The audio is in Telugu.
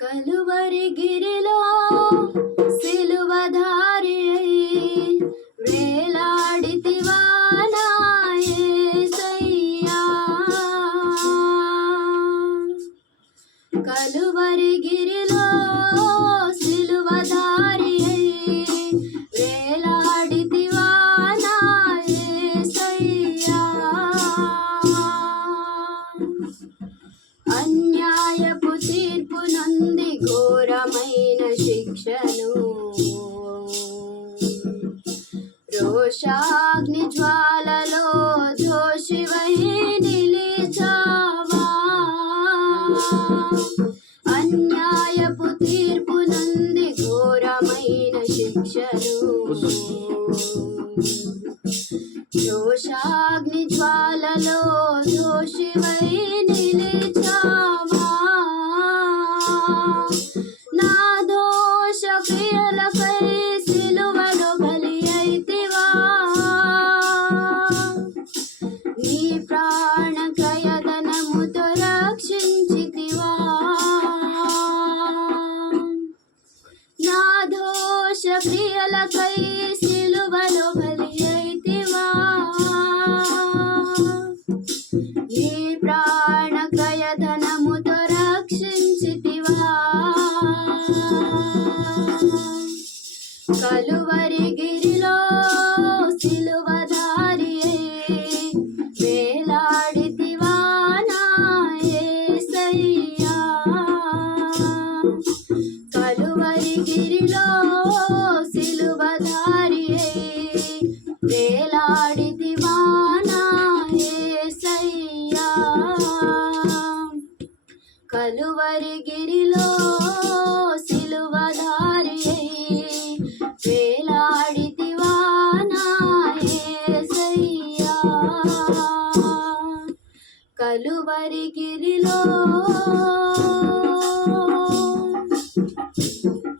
కలువరి గిరిలో సిలువధారి వేలాడితివా నా యేసయ్యా. కలువరి గిరిలో సిలువధారి వేలాడితివా నా యేసయ్యా. అన్యాయపు తీర్పు నుండి ఘోరమైన శిక్షను రోషాగ్ని జ్వాలలో దోషివై నిలిచావా. అన్యాయపు తీర్పు నుండి ఘోరమైన శిక్షను రోషాగ్ని జ్వాలలో దోషివై నిలిచావా. నా దోష క్రియలకై సిలువలో బలి అయితివా. నీ ప్రాణ క్రయధనముతో రక్షించితివా. నా దోష క్రియలకై సిలువలో బలి అయితివా. నీ ప్రాణ క్రయధనముతో రక్షించితివా. కలువరి గిరిలో సిలువధారి వేలాడితివా నా యేసయ్యా. కలువరి గిరిలో సిలువధారి వేలాడితివా నా యేసయ్యా. కలువరి గిరిలో సిలువధారి వేలాడితివా నా యేసయ్యా. కలువరి గిరిలో